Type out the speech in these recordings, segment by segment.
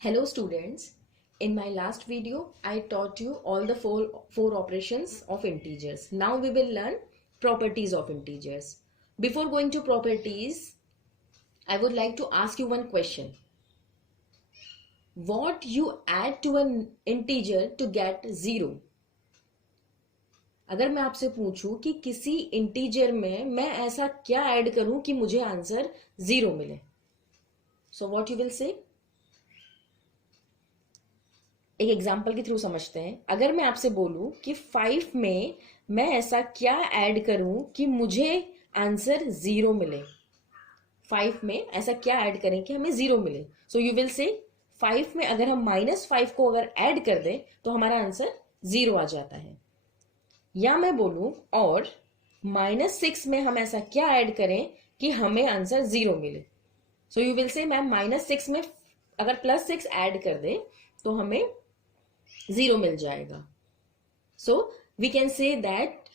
Hello students, in my last video I taught you all the four operations of integers. Now we will learn properties of integers. Before going to properties, I would like to ask you one question. What you add to an integer to get 0? अगर मैं आपसे पूछूं कि किसी integer में मैं ऐसा क्या ऐड करूं कि मुझे आंसर 0 मिले, so what you will say? एक एग्जाम्पल के थ्रू समझते हैं. अगर मैं आपसे बोलूं कि 5 में मैं ऐसा क्या ऐड करूं कि मुझे आंसर 0 मिले, 5 में ऐसा क्या ऐड करें कि हमें 0 मिले, सो यू विल से 5 में अगर हम -5 को अगर ऐड कर दें तो हमारा आंसर 0 आ जाता है. या मैं बोलूं और -6 में हम ऐसा क्या ऐड करें कि हमें आंसर 0 मिले, so you will say ma'am -6 में अगर +6 ऐड कर दें तो हमें 0 मिल जाएगा. So we can say that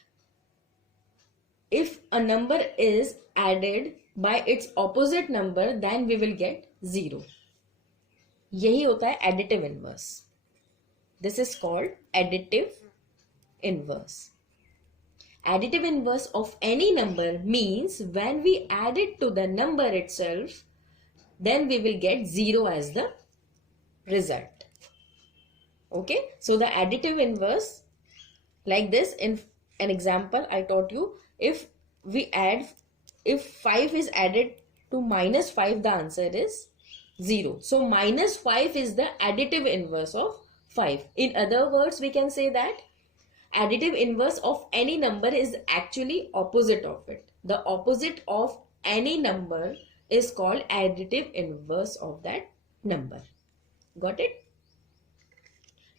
if a number is added by its opposite number then we will get 0. यही होता है additive inverse. This is called additive inverse. Additive inverse of any number means when we add it to the number itself, then we will get 0 as the result. Okay, so the additive inverse like this, in an example I taught you, if 5 is added to -5, the answer is 0. So -5 is the additive inverse of 5. In other words, we can say that additive inverse of any number is actually opposite of it. The opposite of any number is called additive inverse of that number. Got it?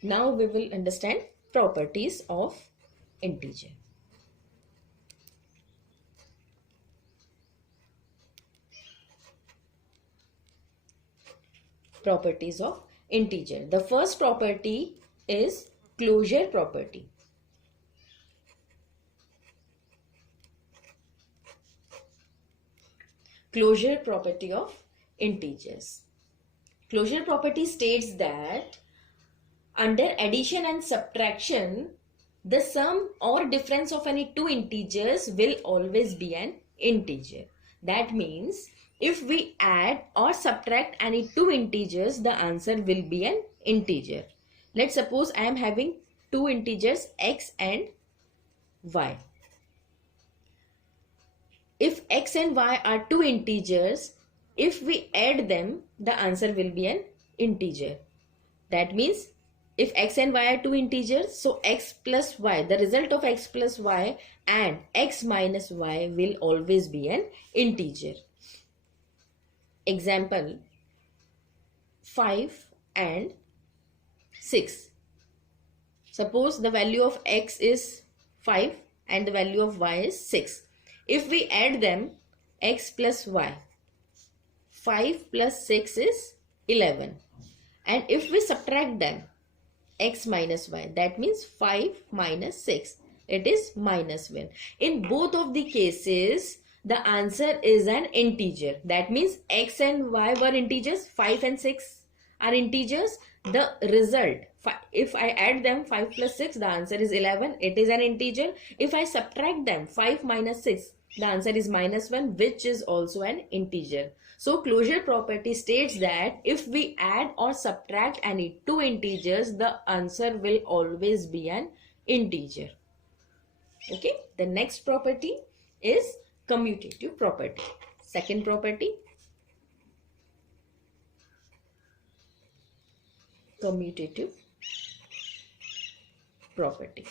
Now we will understand properties of integer. Properties of integer. The first property is closure property. Closure property of integers. Closure property states that under addition and subtraction, the sum or difference of any two integers will always be an integer. That means if we add or subtract any two integers, the answer will be an integer. Let's suppose I am having two integers x and y. If x and y are two integers, if we add them, the answer will be an integer. That means if x and y are two integers, so x plus y, the result of x plus y and x minus y will always be an integer. Example, 5 and 6. Suppose the value of x is 5 and the value of y is 6. If we add them, x plus y, 5 plus 6 is 11. And if we subtract them, x minus y, that means 5 minus 6, it is -1. In both of the cases, the answer is an integer. That means x and y were integers, 5 and 6 are integers. The result, if I add them, 5 plus 6, the answer is 11, it is an integer. If I subtract them, 5 minus 6, the answer is -1, which is also an integer. So closure property states that if we add or subtract any two integers, the answer will always be an integer. Okay, the next property is commutative property. Second property, commutative property.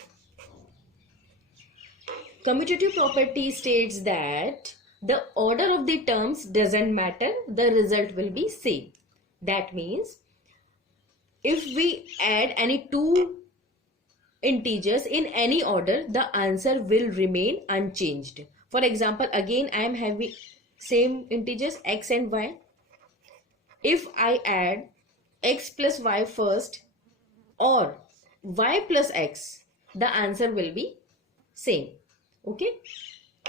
Commutative property states that the order of the terms doesn't matter, the result will be same. That means if we add any two integers in any order, the answer will remain unchanged. For example, again I am having same integers x and y. If I add x plus y first or y plus x, the answer will be same. Okay,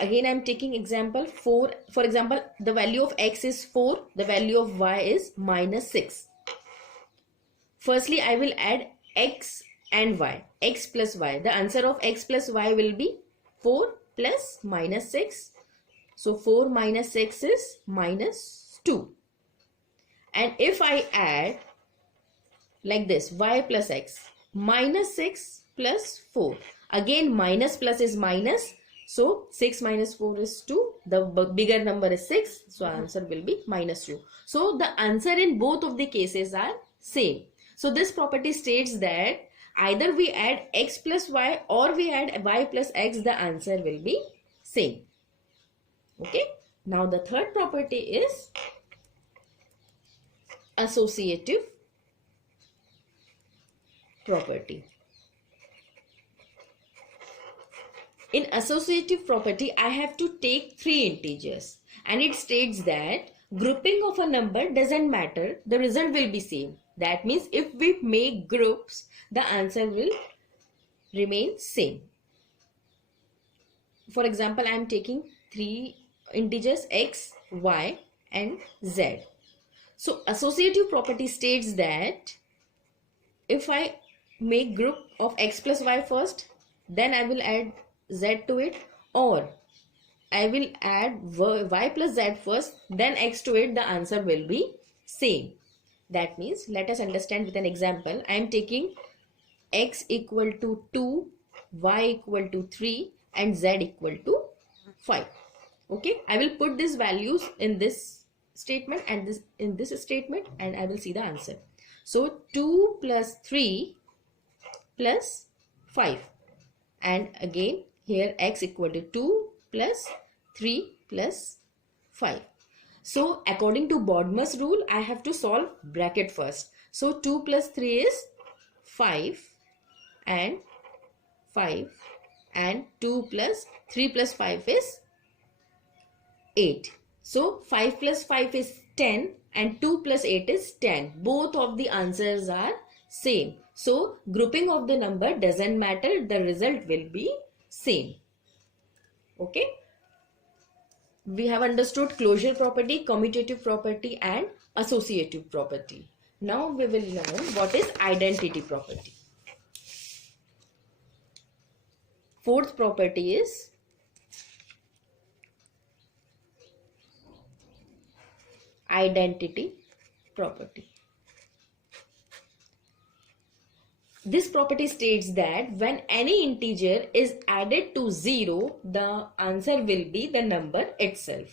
again I am taking example 4. For example, the value of x is 4, the value of y is -6. Firstly, I will add x and y, x plus y. The answer of x plus y will be 4 plus minus 6. So 4 minus 6 is minus 2. And if I add like this, y plus x, minus 6 plus 4. Again, minus plus is minus. So 6 minus 4 is 2. The bigger number is 6. So answer will be minus 2. So the answer in both of the cases are same. So this property states that either we add x plus y or we add y plus x, the answer will be same. Okay. Now the third property is associative property. In associative property, I have to take 3 integers, and it states that grouping of a number doesn't matter, the result will be same. That means if we make groups, the answer will remain same. For example, I am taking 3 integers x, y and z. So associative property states that if I make group of x plus y first, then I will add z to it, or I will add y plus z first, then x to it, the answer will be same. That means, let us understand with an example. I am taking x equal to 2, y equal to 3 and z equal to 5. Okay, I will put these values in this statement and this in this statement, and I will see the answer. So 2 plus 3 plus 5, and again here x equal to 2 plus 3 plus 5. So according to Bodmer's rule, I have to solve bracket first. So 2 plus 3 is 5 and 5, and 2 plus 3 plus 5 is 8. So 5 plus 5 is 10 and 2 plus 8 is 10. Both of the answers are same. So grouping of the number doesn't matter, the result will be same. Okay. We have understood closure property, commutative property and associative property. Now we will learn what is identity property. Fourth property is identity property. This property states that when any integer is added to 0, the answer will be the number itself.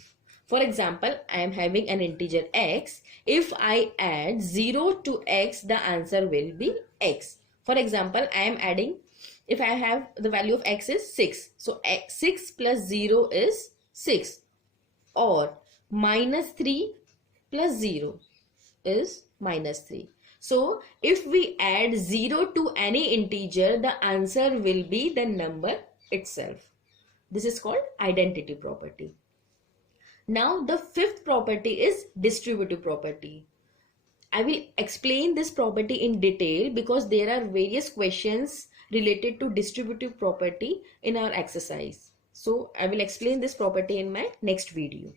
For example, I am having an integer x. If I add 0 to x, the answer will be x. For example, I am adding, if I have the value of x is 6. So 6 plus 0 is 6. Or minus 3 plus 0 is minus 3. So if we add 0 to any integer, the answer will be the number itself. This is called identity property. Now the fifth property is distributive property. I will explain this property in detail because there are various questions related to distributive property in our exercise. So I will explain this property in my next video.